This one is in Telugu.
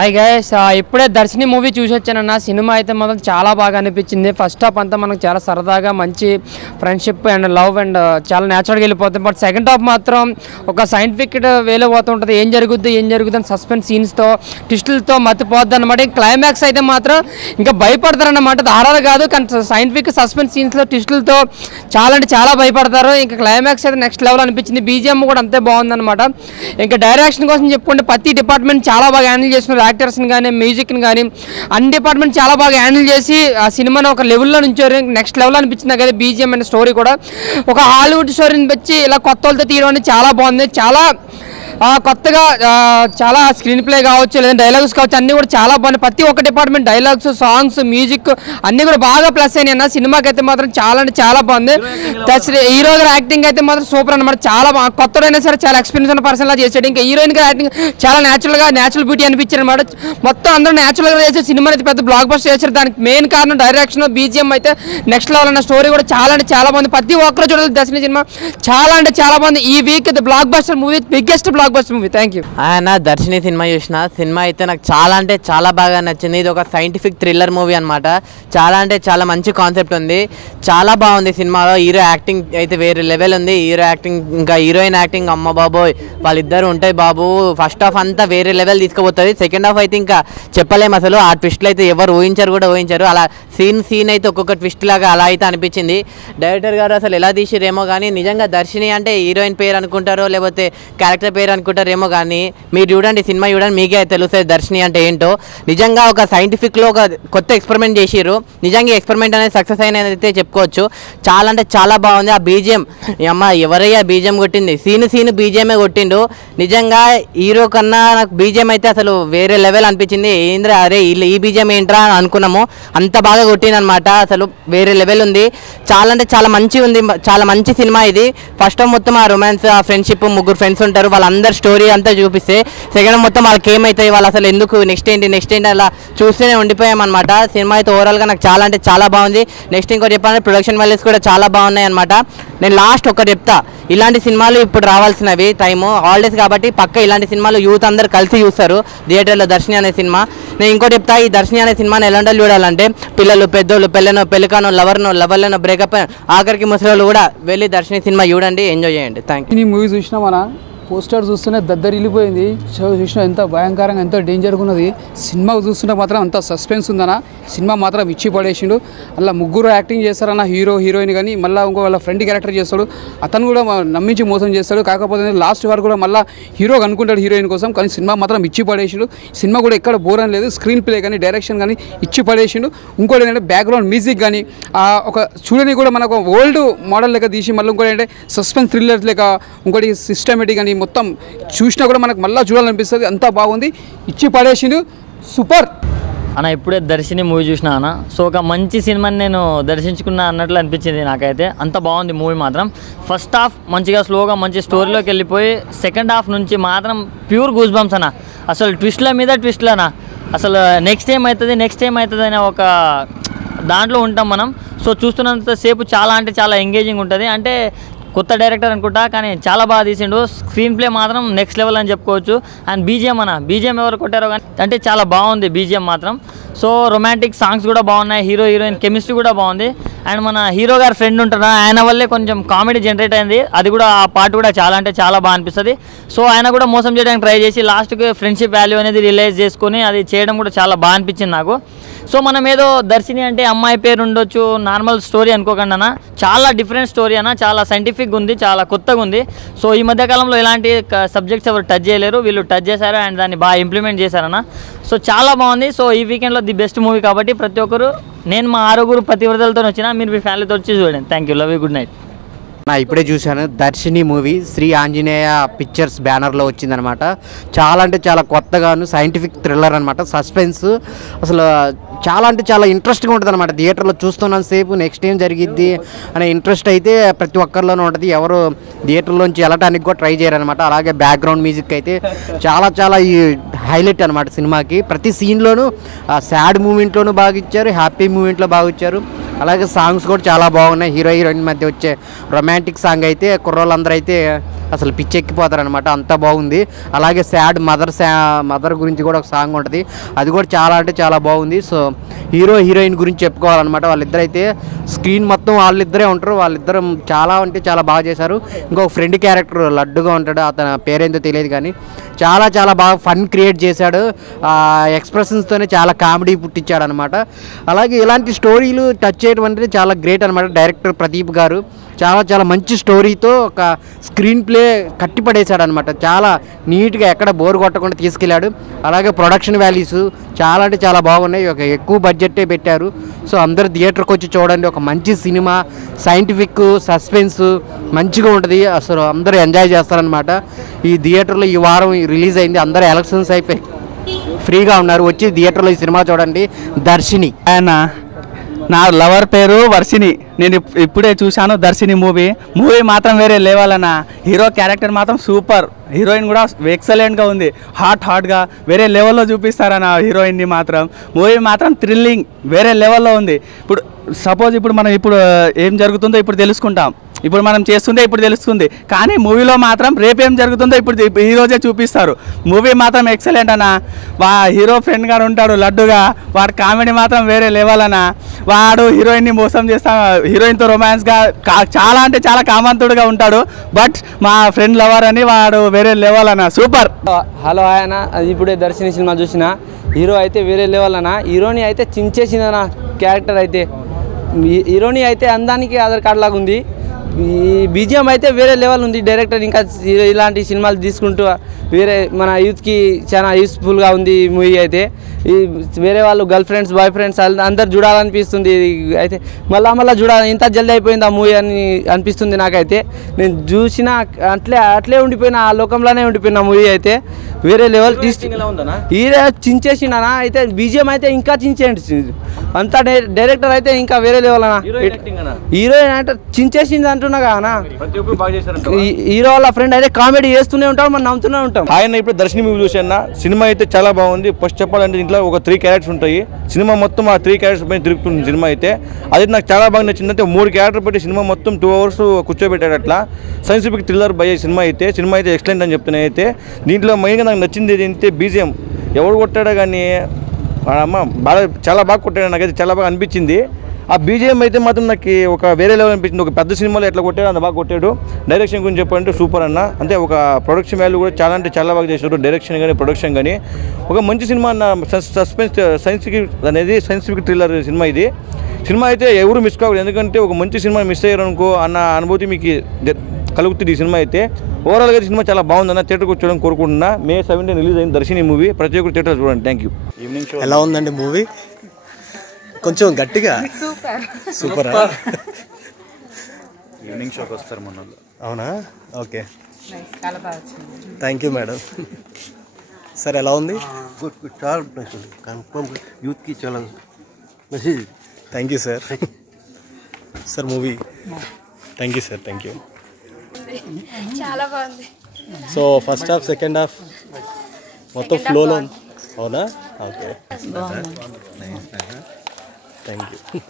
హాయ్ గైస్, ఇప్పుడే దర్శిని మూవీ చూసి వచ్చానన్న. సినిమా అయితే మాత్రం చాలా బాగా అనిపించింది. ఫస్ట్ హాఫ్ అంతా మనకు చాలా సరదాగా మంచి ఫ్రెండ్షిప్ అండ్ లవ్ అండ్ చాలా న్యాచురల్గా వెళ్ళిపోతుంది. బట్ సెకండ్ హాఫ్ మాత్రం ఒక సైంటిఫిక్ వేలో పోతుంటుంది. ఏం జరుగుద్ది అని సస్పెన్స్ సీన్స్తో ట్విస్టులతో మతిపోద్ది అనమాట. క్లైమాక్స్ అయితే మాత్రం ఇంకా భయపడతారన్నమాట. హారర్ కాదు కానీ సైంటిఫిక్ సస్పెన్స్ సీన్స్లో ట్విస్టులతో చాలా అంటే చాలా భయపడతారు. ఇంకా క్లైమాక్స్ అయితే నెక్స్ట్ లెవెల్ అనిపించింది. బీజిఎం కూడా అంతే బాగుందన్నమాట. ఇంకా డైరెక్షన్ కోసం చెప్పుకుంటే ప్రతి డిపార్ట్మెంట్ చాలా బాగా హ్యాండిల్ చేస్తున్నారు. యాక్టర్స్ని కానీ మ్యూజిక్ని కానీ అన్ని డిపార్ట్మెంట్ చాలా బాగా హ్యాండిల్ చేసి ఆ సినిమాని ఒక లెవెల్లో నుంచారు. నెక్స్ట్ లెవెల్ అనిపించింది కదా బీజిఎం అనే స్టోరీ కూడా. ఒక హాలీవుడ్ స్టోరీని వచ్చి ఇలా కొత్త వాళ్ళతో తీయడం అనేది చాలా బాగుంది. చాలా కొత్తగా చాలా స్క్రీన్ ప్లే కావచ్చు లేదా డైలాగ్స్ కావచ్చు అన్నీ కూడా చాలా బాగున్నాయి. ప్రతి ఒక్క డిపార్ట్మెంట్ డైలాగ్స్, సాంగ్స్, మ్యూజిక్ అన్నీ కూడా బాగా ప్లస్ అయినాయి అన్న. సినిమాకి అయితే మాత్రం చాలా అంటే చాలా బాగుంది. హీరో గారి యాక్టింగ్ అయితే మాత్రం సూపర్ అనమాట. చాలా కొత్తడైనా సరే చాలా ఎక్స్పీరియన్స్ ఉన్న పర్సన్ లా చేశాడు. ఇంకా హీరోయిన్ గారి యాక్టింగ్ చాలా న్యాచురల్ బ్యూటీ అనిపించారు అనమాట. మొత్తం అందరూ న్యాచురల్గా చేసే సినిమా అయితే పెద్ద బ్లాక్ బస్టర్ చేశారు. దానికి మెయిన్ కారణం డైరెక్షన్, బీజిఎం అయితే నెక్స్ట్ లెవెల్ అన్న. స్టోరీ కూడా చాలా అంటే చాలా బాగుంది. ప్రతి ఒక్కరు చూడాలి దర్శిని సినిమా. చాలా అంటే చాలా బాగుంది. ఈ week block buster movie, biggest block buster movie. Thank you. ఆయన దర్శిని సినిమా చూసిన సినిమా అయితే నాకు చాలా అంటే చాలా బాగా నచ్చింది. ఇది ఒక సైంటిఫిక్ థ్రిల్లర్ మూవీ అనమాట. చాలా అంటే చాలా మంచి కాన్సెప్ట్ ఉంది. చాలా బాగుంది సినిమాలో. హీరో యాక్టింగ్ అయితే వేరే లెవెల్ ఉంది. హీరో యాక్టింగ్ ఇంకా హీరోయిన్ యాక్టింగ్ అమ్మ బాబోయ్ వాళ్ళిద్దరు ఉంటాయి బాబు. ఫస్ట్ హాఫ్ అంతా వేరే లెవెల్ తీసుకుపోతుంది. సెకండ్ హాఫ్ అయితే ఇంకా చెప్పలేము అసలు. ఆ ట్విస్ట్లు అయితే ఎవరు ఊహించారు. అలా సీన్ అయితే ఒక్కొక్క ట్విస్ట్ లాగా అలా అయితే అనిపించింది. డైరెక్టర్ గారు అసలు ఎలా తీసిరేమో కానీ నిజంగా దర్శిని అంటే హీరోయిన్ పేరు అనుకుంటారో లేకపోతే క్యారెక్టర్ పేరు అనుకుంటారేమో కానీ మీరు చూడండి సినిమా చూడండి మీకే తెలుస్తుంది దర్శిని అంటే ఏంటో. నిజంగా ఒక సైంటిఫిక్లో ఒక కొత్త ఎక్స్పెరిమెంట్ చేసిర్రు. నిజంగా ఎక్స్పెరిమెంట్ అనేది సక్సెస్ అయినది అయితే చెప్పుకోవచ్చు. చాలా అంటే చాలా బాగుంది. ఆ బీజిఎం అమ్మ ఎవరయ్యా బీజిఎం కొట్టింది, సీను బీజిఎమే కొట్టిండు. నిజంగా హీరో కన్నా నాకు బీజిఎం అయితే అసలు వేరే లెవెల్ అనిపించింది. ఏంద్రా అరే ఈ బీజిఎం ఏంట్రా అనుకున్నాము. అంత బాగా కొట్టిందనమాట. అసలు వేరే లెవెల్ ఉంది. చాలా అంటే చాలా మంచి ఉంది. చాలా మంచి సినిమా ఇది. ఫస్ట్ మొత్తం ఆ రొమాన్స్, ఆ ఫ్రెండ్షిప్, ముగ్గురు ఫ్రెండ్స్ ఉంటారు వాళ్ళందరూ స్టోరీ అంతా చూపిస్తే సెకండ్ మొత్తం వాళ్ళకి ఏమవుతాయి, వాళ్ళు అసలు ఎందుకు నెక్స్ట్ ఏంటి అలా చూస్తూనే ఉండిపోయామన్నమాట. సినిమా అయితే ఓవరాల్గా నాకు చాలా అంటే చాలా బాగుంది. నెక్స్ట్ ఇంకోటి చెప్పాలంటే ప్రొడక్షన్ వాల్యూస్ కూడా చాలా బాగున్నాయి అనమాట. నేను లాస్ట్ ఒకటి చెప్తా, ఇలాంటి సినిమాలు ఇప్పుడు రావాల్సినవి టైము హాలిడేస్ కాబట్టి పక్క ఇలాంటి సినిమాలు యూత్ అందరు కలిసి చూస్తారు థియేటర్లో. దర్శిని అనే సినిమా నేను ఇంకోటి చెప్తా, ఈ దర్శిని అనే సినిమాని ఎలాంటి చూడాలంటే పిల్లలు, పెద్దోళ్ళు, పెళ్ళికాను, లవర్లను, బ్రేకప్ ఆఖరికి ముసలి కూడా వెళ్ళి దర్శిని సినిమా చూడండి, ఎంజాయ్ చేయండి. Thank you. ఈ మూవీ చూసినా మన పోస్టర్ చూస్తూనే దద్దరిల్లిపోయింది. చూసినా ఎంత భయంకరంగా ఎంత డేంజర్గా ఉన్నది. సినిమా చూస్తుంటే మాత్రం అంత సస్పెన్స్ ఉందన్న. సినిమా మాత్రం ఇచ్చి పడేసిండు. అలా ముగ్గురు యాక్టింగ్ చేస్తారన్న, హీరో హీరోయిన్ కానీ మళ్ళీ ఇంకో వాళ్ళ ఫ్రెండ్ క్యారెక్టర్ చేస్తాడు. అతను కూడా నమ్మించి మోసం చేస్తాడు. కాకపోతే లాస్ట్ వరకు కూడా మళ్ళీ హీరో అనుకుంటాడు హీరోయిన్ కోసం. కానీ సినిమా మాత్రం ఇచ్చి పడేసిండు. సినిమా కూడా ఎక్కడ బోర్ అని లేదు. స్క్రీన్ ప్లే కానీ డైరెక్షన్ కానీ ఇచ్చి పడేసిండు. ఇంకోటి ఏంటంటే బ్యాక్గ్రౌండ్ మ్యూజిక్ కానీ ఒక చూడని కూడా మనకు ఓల్డ్ మోడల్ లెక్క తీసి మళ్ళీ ఇంకోటి ఏంటంటే సస్పెన్స్ థ్రిల్లర్ లెక్క ఇంకోటి సిస్టమేటిక్ కానీ మొత్తం చూసినా కూడా మనకు మళ్ళీ చూడాలనిపిస్తుంది. అంతా బాగుంది. ఇచ్చి పడేసిండు. సూపర్ అన్న. ఇప్పుడే దర్శిని మూవీ చూసినా అన్న. సో ఒక మంచి సినిమాని నేను దర్శించుకున్నా అన్నట్లు అనిపించింది నాకైతే. అంత బాగుంది మూవీ మాత్రం. ఫస్ట్ హాఫ్ మంచిగా స్లోగా మంచి స్టోరీలోకి వెళ్ళిపోయి సెకండ్ హాఫ్ నుంచి మాత్రం ప్యూర్ గూస్ బంప్స్ అన్న. అసలు ట్విస్ట్ల మీద ట్విస్ట్లనా. అసలు నెక్స్ట్ ఏం అవుతుంది అనే ఒక దాంట్లో ఉంటాం మనం. సో చూస్తున్నంతసేపు చాలా అంటే చాలా ఎంగేజింగ్ ఉంటుంది. అంటే కొత్త డైరెక్టర్ అనుకుంటా కానీ చాలా బాగా తీసిండు. స్క్రీన్ ప్లే మాత్రం నెక్స్ట్ లెవెల్ అని చెప్పుకోవచ్చు. అండ్ బీజిఎం ఎవరు కొట్టారో కానీ అంటే చాలా బాగుంది బీజిఎం మాత్రం. సో రొమాంటిక్ సాంగ్స్ కూడా బాగున్నాయి. హీరో హీరోయిన్ కెమిస్ట్రీ కూడా బాగుంది. అండ్ మన హీరో గారు ఫ్రెండ్ ఉంటారా ఆయన వల్లే కొంచెం కామెడీ జనరేట్ అయింది. అది కూడా ఆ పార్ట్ కూడా చాలా అంటే చాలా బాగా అనిపిస్తుంది. సో ఆయన కూడా మోసం చేయడానికి ట్రై చేసి లాస్ట్కి ఫ్రెండ్షిప్ వాల్యూ అనేది రిలైజ్ చేసుకొని అది చేయడం కూడా చాలా బాగా అనిపించింది నాకు. సో మనం ఏదో దర్శిని అంటే అమ్మాయి పేరు ఉండొచ్చు నార్మల్ స్టోరీ అనుకోకుండా అన్న. చాలా డిఫరెంట్ స్టోరీ అన్న. చాలా సైంటిఫిక్గా ఉంది, చాలా కొత్తగా ఉంది. సో ఈ మధ్యకాలంలో ఇలాంటి సబ్జెక్ట్స్ ఎవరు టచ్ చేయలేరు, వీళ్ళు టచ్ చేశారు అండ్ దాన్ని బాగా ఇంప్లిమెంట్ చేశారన్న. సో చాలా బాగుంది. సో ఈ వీకెండ్లో ది బెస్ట్ మూవీ కాబట్టి ప్రతి ఒక్కరు, నేను మా 6 పతివ్రతలతో వచ్చినా, మీరు మీ ఫ్యామిలీతో వచ్చి చూడండి. Thank you. Love you. Good night. ఇప్పుడే చూశాను దర్శిని మూవీ. శ్రీ ఆంజనేయ పిక్చర్స్ బ్యానర్లో వచ్చిందనమాట. చాలా అంటే చాలా కొత్తగాను సైంటిఫిక్ థ్రిల్లర్ అనమాట. సస్పెన్స్ అసలు చాలా అంటే చాలా ఇంట్రెస్ట్గా ఉంటుంది అనమాట. థియేటర్లో చూస్తున్నంతసేపు నెక్స్ట్ ఏం జరిగిద్ది అనే ఇంట్రెస్ట్ అయితే ప్రతి ఒక్కరిలోనూ ఉంటుంది. ఎవరు థియేటర్లోంచి వెళ్ళటానికి కూడా ట్రై చేయరనమాట. అలాగే బ్యాక్గ్రౌండ్ మ్యూజిక్ అయితే చాలా చాలా ఈ హైలైట్ అనమాట సినిమాకి. ప్రతి సీన్లోనూ సాడ్ మూమెంట్లోనూ బాగా ఇచ్చారు, హ్యాపీ మూమెంట్లో బాగా ఇచ్చారు. అలాగే సాంగ్స్ కూడా చాలా బాగున్నాయి. హీరో హీరోయిన్ మధ్య వచ్చే రొమాంటిక్ సాంగ్ అయితే కుర్రోళ్ళందరూ అయితే అసలు పిచ్చెక్కిపోతారనమాట, అంతా బాగుంది. అలాగే సాడ్ మదర్ గురించి కూడా ఒక సాంగ్ ఉంటుంది, అది కూడా చాలా అంటే చాలా బాగుంది. సో హీరో హీరోయిన్ గురించి చెప్పుకోవాలన్నమాట. వాళ్ళిద్దరు అయితే స్క్రీన్ మొత్తం వాళ్ళిద్దరే ఉంటారు, వాళ్ళిద్దరు చాలా అంటే చాలా బాగా చేశారు. ఇంకొక ఫ్రెండ్ క్యారెక్టర్ లడ్డుగా ఉంటాడు, అతని పేరేంతో తెలియదు కానీ చాలా చాలా బాగా ఫన్ క్రియేట్ చేశాడు. ఎక్స్ప్రెషన్స్తోనే చాలా కామెడీ పుట్టించాడు అనమాట. అలాగే ఇలాంటి స్టోరీలు టచ్ చేయడం అనేది చాలా గ్రేట్ అనమాట. డైరెక్టర్ ప్రదీప్ గారు చాలా చాలా మంచి స్టోరీతో ఒక స్క్రీన్ ప్లే కట్టిపడేశాడు అనమాట. చాలా నీట్గా ఎక్కడ బోర్ కొట్టకుండా తీసుకెళ్ళాడు. అలాగే ప్రొడక్షన్ వాల్యూస్ చాలా అంటే చాలా బాగున్నాయి. ఒక ఎక్కువ బడ్జెట్టే పెట్టారు. సో అందరు థియేటర్కి వచ్చి చూడండి, ఒక మంచి సినిమా, సైంటిఫిక్ సస్పెన్స్ మంచిగా ఉంటుంది. అసలు అందరూ ఎంజాయ్ చేస్తారనమాట. ఈ థియేటర్లో ఈ వారం రిలీజ్ అయింది, అందరూ ఎలక్షన్స్ అయిపోయి ఫ్రీగా ఉన్నారు, వచ్చి థియేటర్లో ఈ సినిమా చూడండి. దర్శిని. ఆయన నా లవర్ పేరు వర్షిని. నేను ఇప్పుడే చూశాను దర్శిని మూవీ మాత్రం వేరే లేవాలన్న. హీరో క్యారెక్టర్ మాత్రం సూపర్, హీరోయిన్ కూడా ఎక్సలెంట్గా ఉంది. హాట్గా వేరే లెవెల్లో చూపిస్తారన్న హీరోయిన్ని మాత్రం. మూవీ మాత్రం థ్రిల్లింగ్ వేరే లెవెల్లో ఉంది. ఇప్పుడు సపోజ్ మనం ఏం జరుగుతుందో ఇప్పుడు తెలుసుకుంటాం, ఇప్పుడు మనం చేస్తుందే ఇప్పుడు తెలుస్తుంది. కానీ మూవీలో మాత్రం రేపేం జరుగుతుందో ఇప్పుడు ఈరోజే చూపిస్తారు. మూవీ మాత్రం ఎక్సలెంట్ అన్న. హీరో ఫ్రెండ్ గారు ఉంటాడు లడ్డుగా, వాడు కామెడీ మాత్రం వేరే లెవెల్ అన్న. వాడు హీరోయిన్ని మోసం హీరోయిన్తో రొమాన్స్గా చాలా అంటే చాలా కామంతుడుగా ఉంటాడు. బట్ మా ఫ్రెండ్ లవర్ అని వాడు వేరే లెవెల్ అన్న, సూపర్. హలో ఆయన, ఇప్పుడే దర్శిని సినిమా చూసిన. హీరో అయితే వేరే లెవెల్ అన్న. హీరోని అయితే చించేసిందన్న. క్యారెక్టర్ అయితే హీరోని అయితే అందానికి ఆధార్ కార్డు లాగా ఉంది. ఈ బీజిఎం అయితే వేరే లెవెల్ ఉంది. డైరెక్టర్ ఇంకా ఇలాంటి సినిమాలు తీసుకుంటూ వేరే మన యూత్కి చాలా యూస్ఫుల్గా ఉంది ఈ మూవీ అయితే. ఈ వేరే వాళ్ళు గర్ల్ ఫ్రెండ్స్ బాయ్ ఫ్రెండ్స్ అందరు చూడాలనిపిస్తుంది. అయితే మళ్ళీ చూడాలి, ఇంత జల్దీ అయిపోయింది ఆ మూవీ అని అనిపిస్తుంది నాకైతే. నేను చూసిన అట్లే ఉండిపోయిన, ఆ లోకంలోనే ఉండిపోయిన మూవీ అయితే. వేరే లెవెల్ హీరో చించేసిండనా. అయితే బీజిఎం అయితే ఇంకా చించేయండి. అంతా డైరెక్టర్ అయితే ఇంకా వేరే లెవెల్ అన్న. హీరోయిన్ అంటే చించేసింది అంటున్నా కదా. హీరో వాళ్ళ ఫ్రెండ్ అయితే కామెడీ చేస్తూనే ఉంటాం, మనం నవ్వుతూనే ఉంటాం. ఆయన ఇప్పుడు దర్శిని మూవీ చూసాను. సినిమా అయితే చాలా బాగుంది. ఫస్ట్ చెప్పాలంటే ఇంట్లో ఒక 3 క్యారెక్టర్స్ ఉంటాయి. సినిమా మొత్తం ఆ 3 క్యారెక్టర్స్ పైన తిరుగుతుంది సినిమా అయితే. అది నాకు చాలా బాగా నచ్చింది. అంటే 3 క్యారెక్టర్ పెట్టి సినిమా మొత్తం 2 hours కూర్చోబెట్టాడు అట్లా. సైంటిఫిక్ థ్రిల్లర్ బై సినిమా అయితే ఎక్సలెంట్ అని చెప్తున్నాయి. అయితే దీంట్లో మెయిన్గా నాకు నచ్చింది ఏంటంటే బీజిఎం. ఎవడు కొట్టాడో కానీ అమ్మ చాలా బాగా కొట్టాడు, నాకైతే చాలా బాగా అనిపించింది. ఆ బీజిఎం అయితే మాత్రం నాకు ఒక వేరే లెవెల్ అనిపించింది. ఒక పెద్ద సినిమాలో ఎట్లా కొట్టాడు అంత బాగా కొట్టాడు. డైరెక్షన్ గురించి చెప్పాలంటే సూపర్ అన్న. అంటే ఒక ప్రొడక్షన్ వాల్యూ కూడా చాలా అంటే చాలా బాగా చేశారు. డైరెక్షన్ కానీ ప్రొడక్షన్ కానీ ఒక మంచి సినిమా అన్న. సస్పెన్స్ సైంటిఫిక్ థ్రిల్లర్ సినిమా ఇది. సినిమా అయితే ఎవరు మిస్ కావాలి, ఎందుకంటే ఒక మంచి సినిమా మిస్ అయ్యారు అనుకో అన్న అనుభూతి మీకు కలుగుతుంది ఈ సినిమా అయితే. ఓవరాల్గా సినిమా చాలా బాగుందన్న. థియేటర్కి వచ్చేయడం కోరుకుంటున్నా. May 17 రిలీజ్ అయింది దర్శిని మూవీ. ప్రతి ఒక్కరు థియేటర్ చూడండి. Thank you. ఎలా ఉందండి మూవీ? కొంచెం గట్టిగా సూపర్. ఈవినింగ్ షోకి వస్తారు మొన్న. అవునా? Okay, thank you madam. Sir ఎలా ఉంది? గుడ్, చాలా కన్ఫర్మ్ యూత్కి చాలా message. Thank you sir. Sir movie thank you sir. Thank you. చాలా బాగుంది. So first half second half మొత్తం ఫ్లోలో. అవునా? Okay, thank you.